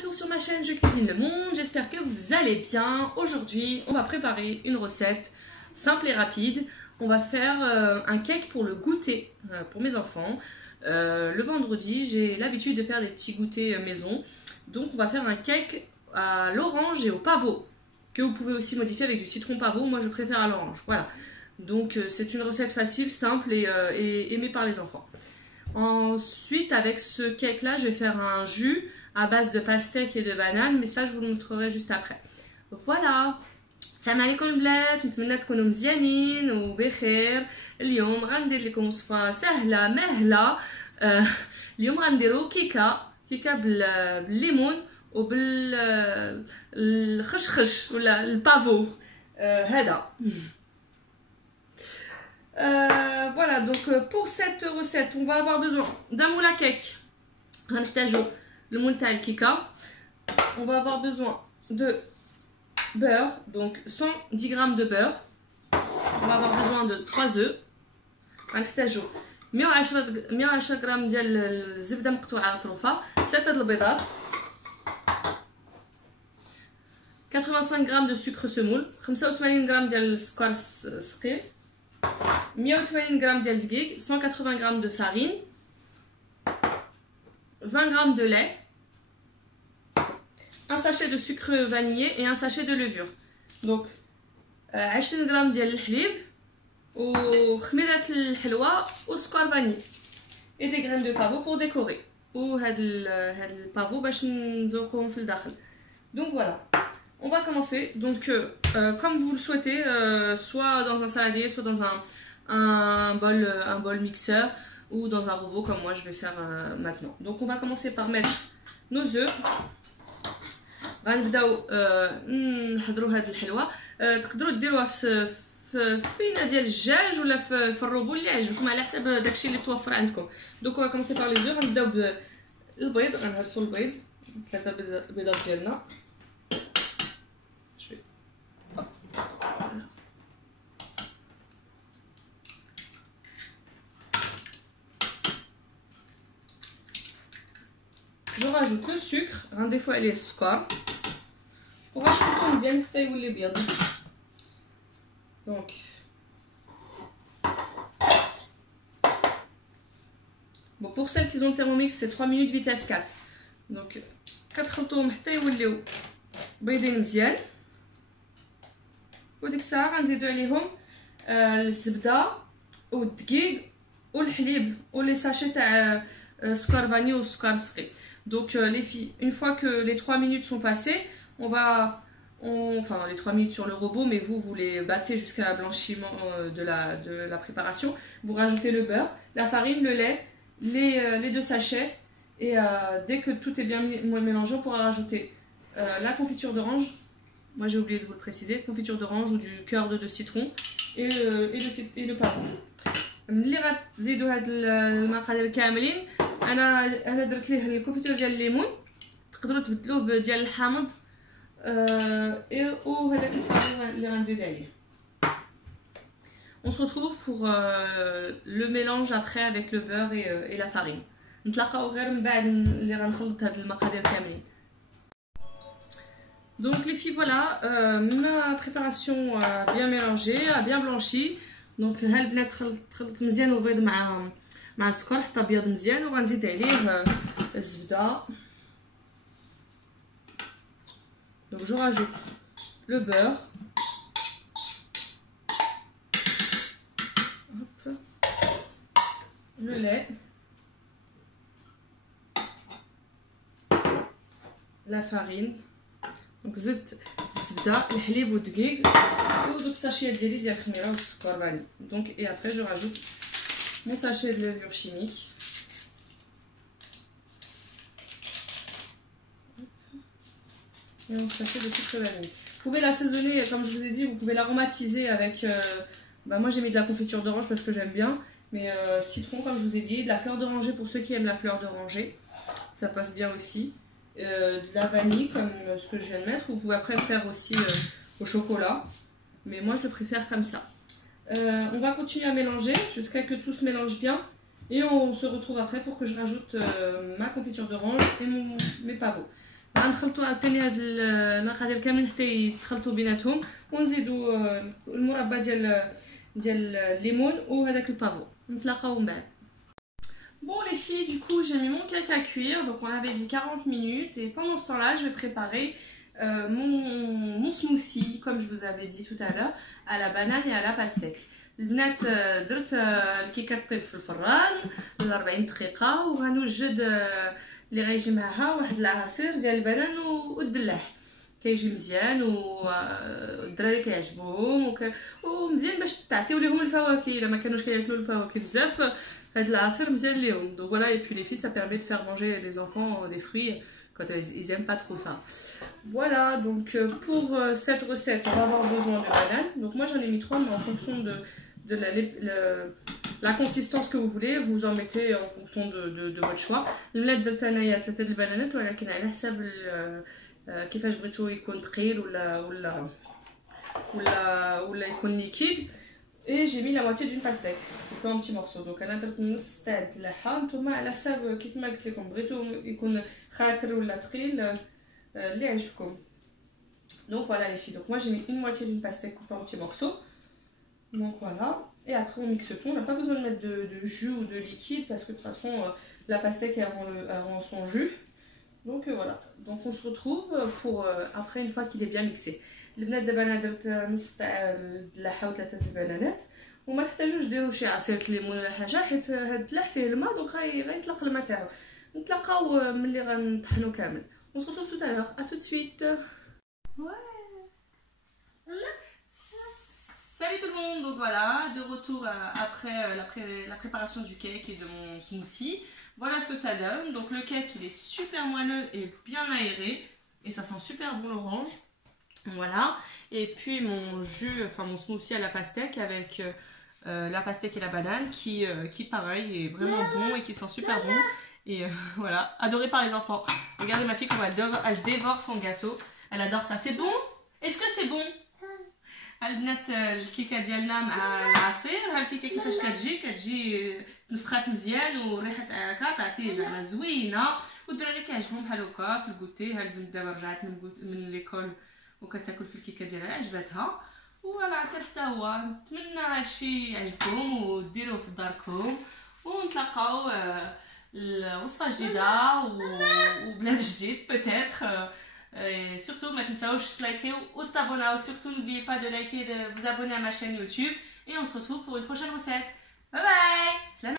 retour sur ma chaîne Je Cuisine le Monde, j'espère que vous allez bien. Aujourd'hui, on va préparer une recette simple et rapide. On va faire un cake pour le goûter pour mes enfants. Le vendredi, j'ai l'habitude de faire des petits goûters maison. Donc on va faire un cake à l'orange et au pavot, que vous pouvez aussi modifier avec du citron pavot. Moi je préfère à l'orange, voilà. Donc c'est une recette facile, simple et aimée par les enfants. Ensuite, avec ce cake là, je vais faire un jus à base de pastèque et de banane, mais ça je vous le montrerai juste après. Voilà. السلام عليكم البنات، نتمنى تكونوا مزيانين وبخير. اليوم غندير لكم وصفه سهله مهله. اليوم غنديروا كيكه بالليمون وبالخشخش ولا البافو هذا. Voilà, donc pour cette recette, on va avoir besoin d'un moule à cake. غنحتاجو المول تاع الكيكه. On va avoir besoin de beurre, donc 110 g de beurre. On va avoir besoin de 3 œufs. غنحتاجو 110 غرام ديال الزبده مقطوعه غطروفه، 3 البيضات، 85 g de sucre semoule، 85 g ديال السكر صقيل، 180 g ديال الدقيق، 180 g de farine، 20 g de lait, un sachet de sucre vanillé et un sachet de levure. Donc 20 g ديال الحليب وخميرة الحلوى وسكر فاني et des graines de pavot pour décorer. وهاد البافو باش نزوقوهم في الداخل. Donc voilà. On va commencer. Donc comme vous le souhaitez, soit dans un saladier, soit dans un bol mixeur ou dans un robot comme moi je vais faire maintenant. Donc on va commencer par mettre nos œufs. غنبداو نحضروا هاد الحلوه. تقدروا ديروها في فينا ديال الدجاج ولا في الروبو اللي عجبكم على حسب داكشي اللي توفر عندكم. دونك on va commencer par les œufs. غنبداو بالبيض. غنهرسوا البيض 3 بيضات ديالنا. Je rajoute le sucre, des fois les السكر ورشحته مزيان حتى يولي بيض. Donc bon, pour celles qui ont le Thermomix c'est 3 minutes vitesse 4. Donc كتخلطوهم حتى يوليو بيضين مزيان. وديك الساعه غنزيدو عليهم الزبده والدقيق والحليب ولي ساشي تاع سكر فاني وسكر صقيل. Donc les filles, une fois que les 3 minutes sont passées, enfin les 3 minutes sur le robot, mais vous les battez jusqu'à blanchiment de la préparation. Vous rajoutez le beurre, la farine, le lait, les 2 sachets, et dès que tout est bien mélangé, on pourra rajouter la confiture d'orange. Moi j'ai oublié de vous le préciser, confiture d'orange ou du cœur de citron et le pavot. ملي غتزيدوا هاد المقادير كاملين، انا درت ليه الكونفيتور ديال الليمون، تقدروا تبدلوه ديال الحامض وهذاك البافو اللي غنزيد عليه. On se retrouve pour le mélange après avec le beurre et la farine. نتلاقاو غير من بعد اللي غنخلط هاد المقادير كاملين. Donc les filles, voilà, ma préparation a bien mélangé, a bien blanchi. Donc ها البنات خلطت مزيان البيض مع السكر حتى ابيض مزيان، وغنزيد عليه الزبده. Donc je rajoute le beurre. Hop. Le lait. La farine. Donc زدت الزبده الحليب والدقيق ودوك الساشيات ديالي ديال الخميره والسكر فاني. Donc et après je rajoute mon sachet de levure chimique. Et mon sachet de sucre vanille. Vous pouvez l'assaisonner comme je vous ai dit, vous pouvez l'aromatiser avec moi j'ai mis de la confiture d'orange parce que j'aime bien, mais citron comme je vous ai dit, de la fleur d'oranger pour ceux qui aiment la fleur d'oranger, ça passe bien aussi. De la vanille comme ce que je viens de mettre. Vous pouvez après le faire aussi au chocolat, mais moi je le préfère comme ça. On va continuer à mélanger jusqu'à que tout se mélange bien et on se retrouve après pour que je rajoute ma confiture d'orange et mes pavots. غنخلطوا عاوتاني هاد المقادير كاملين حتى يتخلطوا بيناتهم ونزيدوا المربى ديال الليمون وهذاك البافو. نتلاقاو من بعد. Bon les filles, du coup j'ai mis mon cake à cuire, donc on avait dit 40 minutes et pendant ce temps-là je vais préparer mon smoothie comme je vous avais dit tout à l'heure à la banane et à la pastèque. البنات درت الكيكه تطيب في الفران ل 40 دقيقه وغنوجد اللي غيجي معها واحد العصير ديال البنان والدلاح كيجي مزيان والدراري كيعجبهم ومزيان باش تعطيو ليهم الفواكه الا ما كانوش كياكلوا الفواكه بزاف. هاد العصير مزيان ليهم. Donc voilà, et puis les filles ça permet de faire manger les enfants des fruits quand ils aiment pas trop ça. Voilà, donc pour cette recette on va avoir besoin de bananes. Donc moi j'en ai mis 3 mais en fonction de la consistance que vous voulez, vous en mettez en fonction de votre choix. البنات درت انايا 3 البنانات ولكن على حساب كيفاش بغيتو يكون ثقيل ولا يكون ليكيد. Et j'ai mis la moitié d'une pastèque, un petit morceau. Donc انا درت نص تاع الدلاحه نتوما على حساب كيف ما قلت لكم بغيتو يكون خاطر ولا ثقيل اللي يعجبكم. Donc voilà les filles, donc moi j'ai mis une moitié d'une pastèque coupée en petits morceaux. Donc voilà, et après on mixe tout. On n'a pas besoin de mettre de jus ou de liquide parce que de toute façon la pastèque elle rend son jus. Donc voilà, donc on se retrouve pour après une fois qu'il est bien mixé. البنات دابا انا درت نص تاع الدلاحه و3 البنانات وما تحتاجوش ديروا شي عصير ليمون ولا حاجه حيت هاد الدلاح فيه الماء دونك غيطلق الماء تاعو. نتلاقاو ملي غنطحنو كامل. On se retrouve tout à l'heure. À tout de suite. Ouais. Salut tout le monde. Donc voilà, de retour après la préparation du cake et de mon smoothie. Voilà ce que ça donne. Donc le cake il est super moelleux et bien aéré et ça sent super bon l'orange. Voilà, et puis mon jus, enfin mon smoothie à la pastèque avec la pastèque et la banane qui pareil est vraiment bon et qui sent super bon. Et voilà, adoré par les enfants. Regardez ma fille comme elle dévore son gâteau, elle adore ça. C'est bon? Est-ce que c'est bon? البنات الكيكه ديالنا مع العصير. ها الكيكه كيفاش كتجي نفخات مزيان وريحه هكا تعطي زعما زوينه والدراري كيعجبهم بحال هكا في الكوتي. ها البنت دابا رجعت من ليكول وكتاكل في الكيكه ديالها عجبتها. ولا عصير حتى هو. نتمنى هادشي يعجبكم وديروه في داركم ونتلاقاو الوصفه جديده وبلان جديد peut-être. Et surtout ما تنساوش تلايكيو وتابوناو. Surtout n'oubliez pas de liker et de vous abonner à ma chaîne YouTube et on se retrouve pour une prochaine recette. Bye bye.